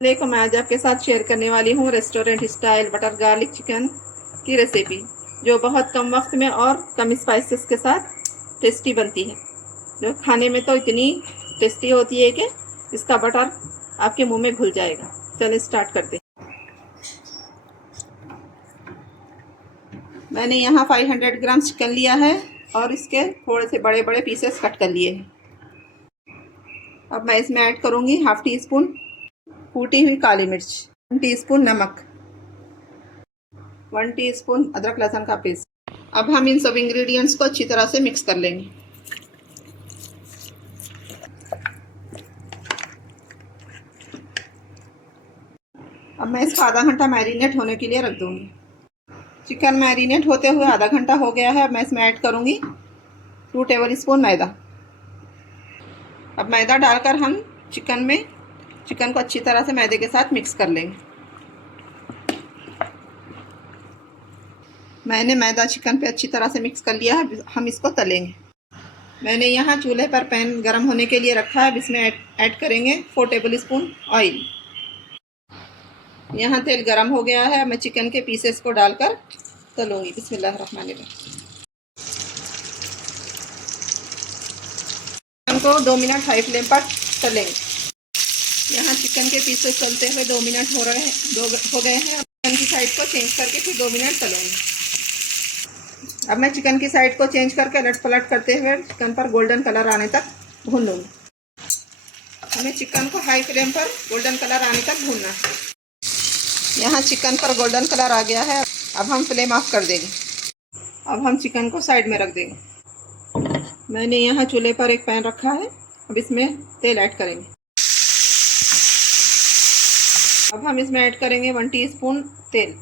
देखो, मैं आज आपके साथ शेयर करने वाली हूँ restaurant style butter garlic chicken की रेसिपी, जो बहुत कम वक्त में और कम स्पाइसेस के साथ टेस्टी बनती है। जो खाने में तो इतनी टेस्टी होती है कि इसका बटर आपके मुंह में घुल जाएगा। चलिए स्टार्ट करते हैं। मैंने यहाँ 500 ग्राम चिकन लिया है और इसके थोड़े से बड़े बड़े पीसेस कट कर लिए हैं। अब मैं इसमें ऐड करूँगी हाफ टी स्पून कूटी हुई काली मिर्च, 1 टीस्पून नमक, 1 टीस्पून अदरक लहसुन का पेस्ट। अब हम इन सब इंग्रेडिएंट्स को अच्छी तरह से मिक्स कर लेंगे। अब मैं इसको आधा घंटा मैरिनेट होने के लिए रख दूंगी। चिकन मैरिनेट होते हुए आधा घंटा हो गया है। अब मैं इसमें ऐड करूंगी 2 टेबल स्पून मैदा। अब मैदा डालकर हम चिकन को अच्छी तरह से मैदे के साथ मिक्स कर लेंगे। मैंने मैदा चिकन पे अच्छी तरह से मिक्स कर लिया है। हम इसको तलेंगे। मैंने यहाँ चूल्हे पर पैन गर्म होने के लिए रखा है। अब इसमें ऐड करेंगे 4 टेबल स्पून ऑयल। यहाँ तेल गर्म हो गया है। मैं चिकन के पीसेस को डालकर तलूंगी। बिस्मिल्लाहिर्रहमानिर्रहीम। चिकन को 2 मिनट हाई फ्लेम पर तलेंगे। यहाँ चिकन के पीसेस तलते हुए 2 मिनट हो गए हैं। चिकन की साइड को चेंज करके फिर 2 मिनट तलूंगी। अब मैं चिकन की साइड को चेंज करके अलट पलट करते हुए चिकन पर गोल्डन कलर आने तक भून लूँगी। हमें चिकन को हाई फ्लेम पर गोल्डन कलर आने तक भूनना है। यहाँ चिकन पर गोल्डन कलर आ गया है। अब हम फ्लेम ऑफ कर देंगे। अब हम चिकन को साइड में रख देंगे। मैंने यहाँ चूल्हे पर एक पैन रखा है। अब इसमें तेल ऐड करेंगे। अब हम इसमें ऐड करेंगे 1 टीस्पून तेल।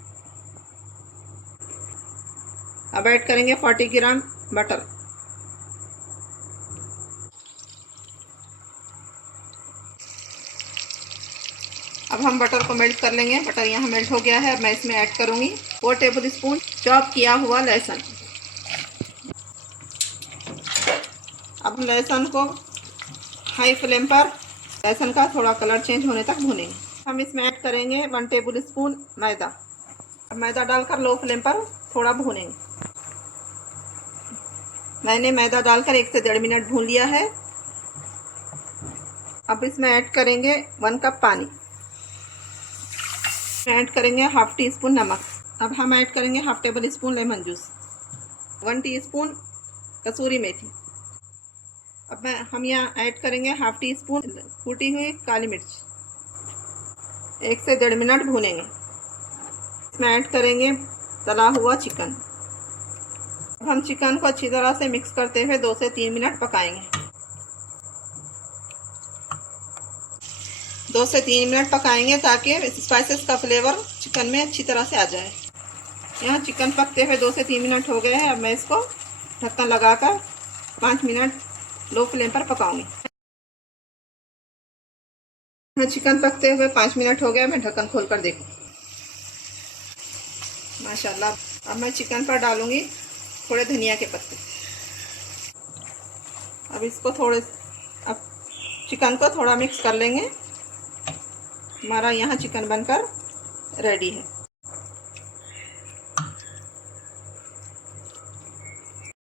अब ऐड करेंगे 40 ग्राम बटर। अब हम बटर को मेल्ट कर लेंगे। बटर यहाँ मेल्ट हो गया है। अब मैं इसमें ऐड करूँगी 4 टेबल स्पून चॉप किया हुआ लहसुन। अब लहसुन को हाई फ्लेम पर लहसुन का थोड़ा कलर चेंज होने तक भूनेंगे। हम इसमें ऐड करेंगे 1 टेबल स्पून मैदा। अब मैदा डालकर लो फ्लेम पर थोड़ा भूनेंगे। मैंने मैदा डालकर 1 से 1.5 मिनट भून लिया है। अब इसमें ऐड करेंगे 1 कप पानी। ऐड करेंगे हाफ टी स्पून नमक। अब हम ऐड करेंगे half tablespoon lemon juice, 1 teaspoon कसूरी मेथी। अब हम यहाँ ऐड करेंगे हाफ टी स्पून कूटी हुई काली मिर्च। 1 से 1.5 मिनट भूनेंगे। इसमें ऐड करेंगे तला हुआ चिकन। अब हम चिकन को अच्छी तरह से मिक्स करते हुए 2 से 3 मिनट पकाएंगे। 2 से 3 मिनट पकाएंगे ताकि स्पाइसेस का फ्लेवर चिकन में अच्छी तरह से आ जाए। यहाँ चिकन पकते हुए 2 से 3 मिनट हो गए हैं। अब मैं इसको ढक्कन लगाकर 5 मिनट लो फ्लेम पर पकाऊंगी। चिकन पकते हुए 5 मिनट हो गया। मैं ढक्कन खोलकर देखूं। माशाल्लाह। अब मैं चिकन पर डालूंगी थोड़े धनिया के पत्ते। अब चिकन को थोड़ा मिक्स कर लेंगे। हमारा यहाँ चिकन बनकर रेडी है।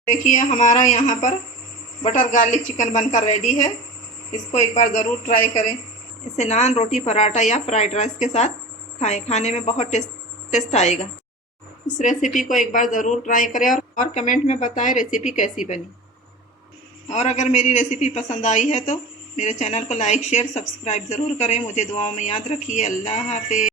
देखिए, हमारा यहाँ पर बटर गार्लिक चिकन बनकर रेडी है। इसको एक बार ज़रूर ट्राई करें। इसे नान, रोटी, पराठा या फ्राइड राइस के साथ खाएं। खाने में बहुत टेस्ट आएगा। इस रेसिपी को एक बार ज़रूर ट्राई करें और कमेंट में बताएं रेसिपी कैसी बनी। और अगर मेरी रेसिपी पसंद आई है तो मेरे चैनल को लाइक, शेयर, सब्सक्राइब ज़रूर करें। मुझे दुआओं में याद रखिए। अल्लाह हाफ़िज़।